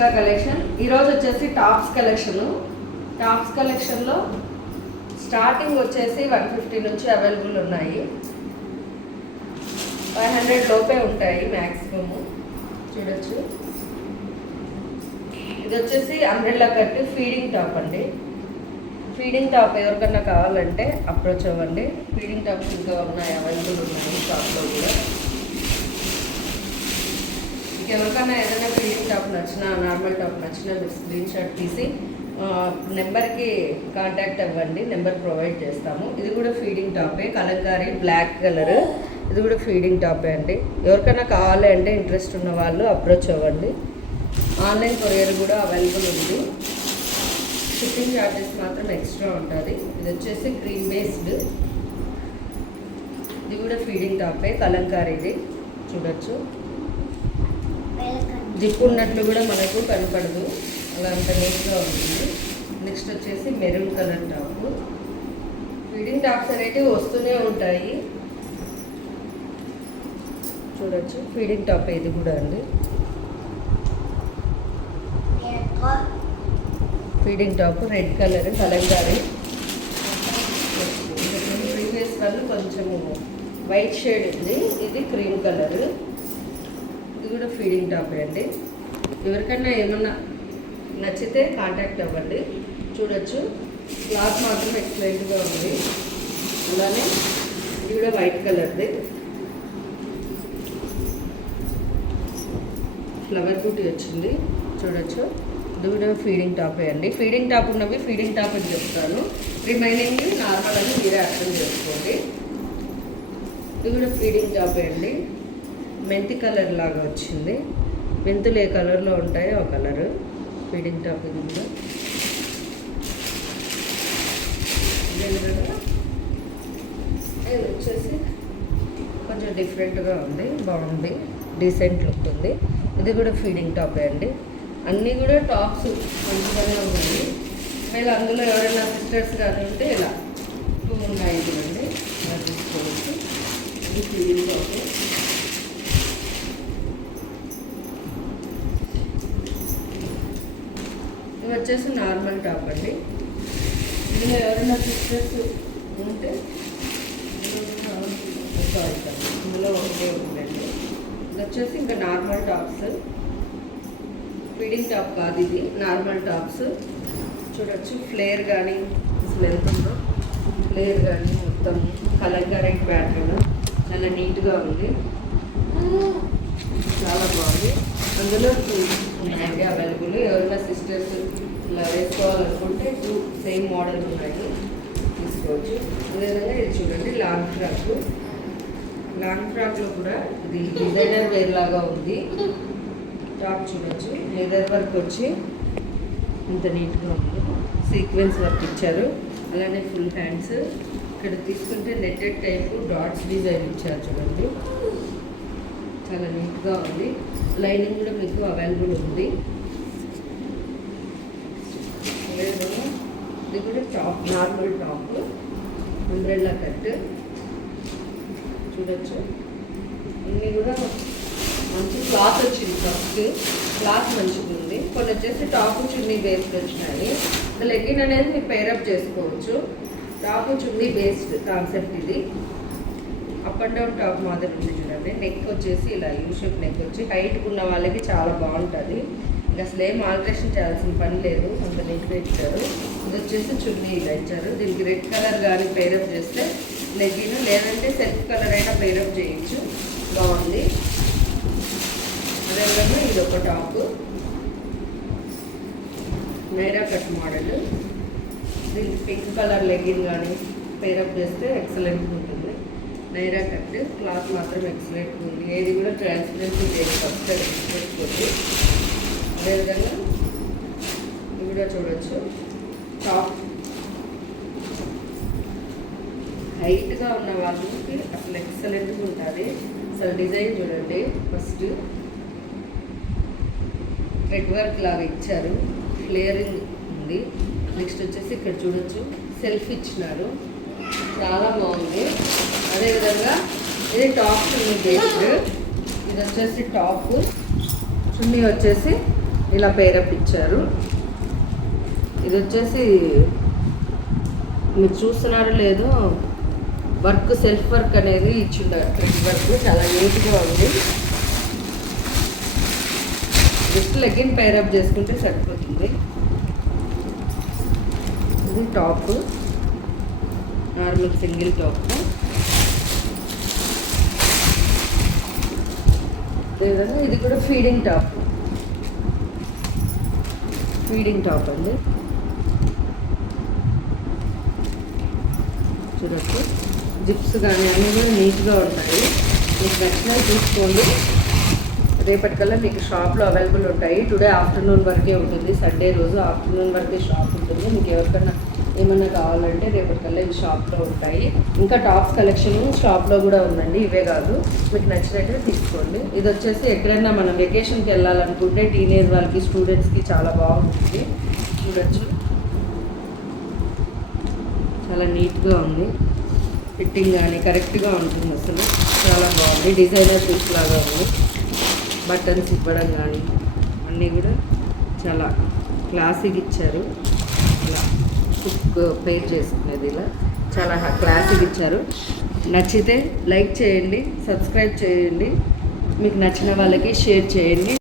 Kritika collection. ఈరోజు వచ్చేసి tops కలెక్షన్లో స్టార్టింగ్ వచ్చేసి 150 నుంచి అవైలబుల్ ఉన్నాయి. 500 లోపే ఉంటాయి మ్యాక్సిమము. చూడొచ్చు, ఇది వచ్చేసి అంబ్రెల్లా కట్ ఫీడింగ్ టాప్ అండి. ఫీడింగ్ టాప్ ఎవరికన్నా కావాలంటే అప్రోచ్ అవ్వండి. ఫీడింగ్ టాప్స్ ఇంకా ఉన్నాయి, అవైలబుల్ ఉన్నాయి షాప్లో కూడా. ఎవరికన్నా ఏదైనా ఫీడింగ్ టాప్ నచ్చినా, నార్మల్ టాప్ నచ్చినా మీరు స్క్రీన్ షాట్ తీసి నెంబర్కి కాంటాక్ట్ అవ్వండి, నెంబర్ ప్రొవైడ్ చేస్తాము. ఇది కూడా ఫీడింగ్ టాపే, కలంకారీ బ్లాక్ కలర్. ఇది కూడా ఫీడింగ్ టాపే అండి. ఎవరికైనా కావాలి అంటే ఇంట్రెస్ట్ ఉన్న వాళ్ళు అప్రోచ్ అవ్వండి. ఆన్లైన్ కొరియర్ కూడా అవైలబుల్ ఉంది. షిప్పింగ్ ఛార్జెస్ మాత్రం ఎక్స్ట్రా ఉంటుంది. ఇది వచ్చేసి క్రీమ్ బేస్డ్. ఇది కూడా ఫీడింగ్ టాపే, కలంకారీది. చూడొచ్చు, జిప్ ఉన్నట్లు కూడా మనకు కనపడదు, అలా అంత నీట్గా ఉంటుంది. నెక్స్ట్ వచ్చేసి maroon colour top. Feeding tops అనేవి వస్తూనే ఉంటాయి. చూడొచ్చు, ఫీడింగ్ టాప్ ఇది కూడా అండి. Feeding top red colour Kalamkari. Previous వాళ్ళు కొంచెము వైట్ షేడ్ ఉంది, ఇది క్రీమ్ కలర్. ఇది కూడా ఫీడింగ్ టాప్ అండి. ఎవరికైనా ఏమన్నా నచ్చితే కాంటాక్ట్ అవ్వండి. చూడొచ్చు, క్లాత్ మాత్రం ఎక్సలెంట్గా ఉంది. అలానే ఇది కూడా వైట్ కలర్ది, ఫ్లవర్ బూటీ వచ్చింది. చూడొచ్చు, ఇది కూడా ఫీడింగ్ టాపే అండి. ఫీడింగ్ టాప్ ఉన్నవి ఫీడింగ్ టాప్ అని చెప్తాను, రిమైనింగ్ నార్మల్ అని మీరే అర్థం చేసుకోండి. ఇది కూడా ఫీడింగ్ టాపే అండి. మెంతి కలర్ లాగా వచ్చింది. మెంతులు ఏ కలర్లో ఉంటాయో ఆ కలరు ఫీడింగ్ టాప్. ఇది కూడా ఇది వచ్చేసి కొంచెం డిఫరెంట్గా ఉంది, బాగుంది, డీసెంట్ లుక్ ఉంది. ఇది కూడా ఫీడింగ్ టాపే అండి. అన్నీ కూడా టాప్స్ మంచిగానే ఉన్నాయి. మీరు అందులో ఎవరైనా సిస్టర్స్ కానీ ఉంటే ఇలా 2 ఉన్నాయి చూడండి, ఇలా తీసుకోవచ్చు. ఇది ఫీడింగ్ టాపే. ఇది వచ్చేసి నార్మల్ టాప్ అండి. ఇందులో ఎవరైనా సిస్టర్స్ ఉంటే ఇందులో ఒకటే ఉందండి. ఇది వచ్చేసి ఇంకా నార్మల్ టాప్స్, ఫీడింగ్ టాప్ కాదు, ఇది నార్మల్ టాప్స్. చూడొచ్చు, ఫ్లేర్ కానీ అసలు ఎంత ఉందో, ఫ్లేర్ కానీ మొత్తం కలంకారీ ప్యాటర్న్ చాలా నీట్గా ఉంది, చాలా బాగుంది. అందులో 2 ఉన్నాయండి అవైలబుల్. ఎవరైనా సిస్టర్స్ ఇలా వేసుకోవాలనుకుంటే 2 సేమ్ మోడల్ ఉన్నాయి, తీసుకోవచ్చు. అదేవిధంగా ఇది చూడండి, లాంగ్ ఫ్రాక్లో కూడా ఇది డిజైనర్ వేర్ లాగా ఉంది. టాప్ చూడొచ్చు, లెదర్ వర్క్ వచ్చి ఇంత నీట్గా ఉంది, సీక్వెన్స్ వర్క్ ఇచ్చారు. అలానే ఫుల్ హ్యాండ్స్. ఇక్కడ తీసుకుంటే నెట్టెడ్ టైపు డాట్స్ డిజైన్ ఇచ్చారు చూడండి, చాలా నీట్గా ఉంది. లైనింగ్ కూడా మీకు అవైలబుల్ ఉంది. అదేవిధంగా ఇది కూడా top, normal top, umbrella cut. చూడొచ్చు, అన్నీ కూడా మంచి క్లాత్ వచ్చింది. ఫస్ట్ క్లాత్ మంచిగా ఉంది. కొన్ని వచ్చేసి టాప్ చున్నీ బేస్డ్ వచ్చినాయి. లెగ్గిన్ అనేది మీరు పేరప్ చేసుకోవచ్చు. టాప్ చున్నీ బేస్డ్ కాన్సెప్ట్ ఇది. అప్ అండ్ డౌన్ టాప్ మాదిరి ఉంది చూడండి. నెక్ వచ్చేసి ఇలా యూ షేప్ నెక్ వచ్చి హైట్గా ఉన్న వాళ్ళకి చాలా బాగుంటుంది. ఇంకా అసలు ఏం ఆల్ట్రేషన్ చేయాల్సిన పని లేదు, అంత నీట్గా ఇచ్చారు. ఇది వచ్చేసి చున్నీ ఇలా ఇచ్చారు. దీనికి రెడ్ కలర్ కానీ పేరప్ చేస్తే లెగ్గిన్, లేదంటే సెల్ఫ్ కలర్ అయినా పేరప్ చేయొచ్చు, బాగుంది. అదేవిధంగా ఇది ఒక టాప్, నైరా కట్ మోడల్. దీనికి పింక్ కలర్ లెగ్గిన్ కానీ పేరప్ చేస్తే ఎక్సలెంట్గా ఉంటుంది. నైరా కట్, క్లాత్ మాత్రం ఎక్సలెంట్గా ఉంది. ఏది కూడా ట్రాన్స్పరెన్సీ లేదు, ఫస్ట్ పెట్టుకోండి. అదేవిధంగా ఇది కూడా చూడొచ్చు, టాప్ హైట్గా ఉన్న వాళ్ళకి అసలు ఎక్సలెంట్గా ఉంటుంది. అసలు డిజైన్ చూడండి, ఫస్ట్ రెడ్ వర్క్ లాగా ఇచ్చారు, ఫ్లేరింగ్ ఉంది. నెక్స్ట్ వచ్చేసి ఇక్కడ చూడొచ్చు, సెల్ఫ్ ఇచ్చినారు, చాలా బాగుంది. అదేవిధంగా ఇది టాప్ చున్నీ బేస్డ్. ఇది వచ్చేసి టాప్, చున్నీ వచ్చేసి ఇలా పేరప్ ఇచ్చారు. ఇది వచ్చేసి మీరు చూస్తున్నారో లేదో వర్క్, సెల్ఫ్ వర్క్ అనేది ఇచ్చిండారు. థ్రెడ్ వర్క్ చాలా నీట్గా ఉంది. జస్ట్ లెగ్గిన్ పేరప్ చేసుకుంటే సరిపోతుంది. ఇది టాప్, నార్మల్ సింగిల్ టాప్. అదేవిధంగా ఇది కూడా ఫీడింగ్ టాప్ అండి. చూడచ్చు, జిప్స్ కానీ అన్నీ కూడా నీట్గా ఉంటాయి. మీకు నచ్చినవి తీసుకోండి. రేపటికల్లా మీకు షాప్లో అవైలబుల్ ఉంటాయి. టుడే ఆఫ్టర్నూన్ వరకే ఉంటుంది, సండే రోజు ఆఫ్టర్నూన్ వరకే షాప్ ఉంటుంది. మీకు ఎవరికైనా ఏమన్నా కావాలంటే రేపటికల్లా ఈ షాప్లో ఉంటాయి. ఇంకా టాప్స్ కలెక్షన్ షాప్లో కూడా ఉందండి, ఇవే కాదు. మీకు నచ్చినట్టుగా తీసుకోండి. ఇది వచ్చేసి ఎక్కడైనా మనం వెకేషన్కి వెళ్ళాలనుకుంటే టీనేజ్ వాళ్ళకి, స్టూడెంట్స్కి చాలా బాగుంటుంది. చూడొచ్చు, చాలా నీట్గా ఉంది. ఫిట్టింగ్ కానీ కరెక్ట్గా ఉంటుంది. అసలు చాలా బాగుంది. డిజైనర్ పీస్ లాగా ఉంది. బటన్స్ ఇవ్వడం కానీ అన్నీ కూడా చాలా క్లాసిక్ ఇచ్చారు. ఇలా కుక్ పేర్ చేసుకునేది ఇలా చాలా క్లాసిక్ ఇచ్చారు. నచ్చితే లైక్ చేయండి, సబ్స్క్రైబ్ చేయండి, మీకు నచ్చిన వాళ్ళకి షేర్ చేయండి.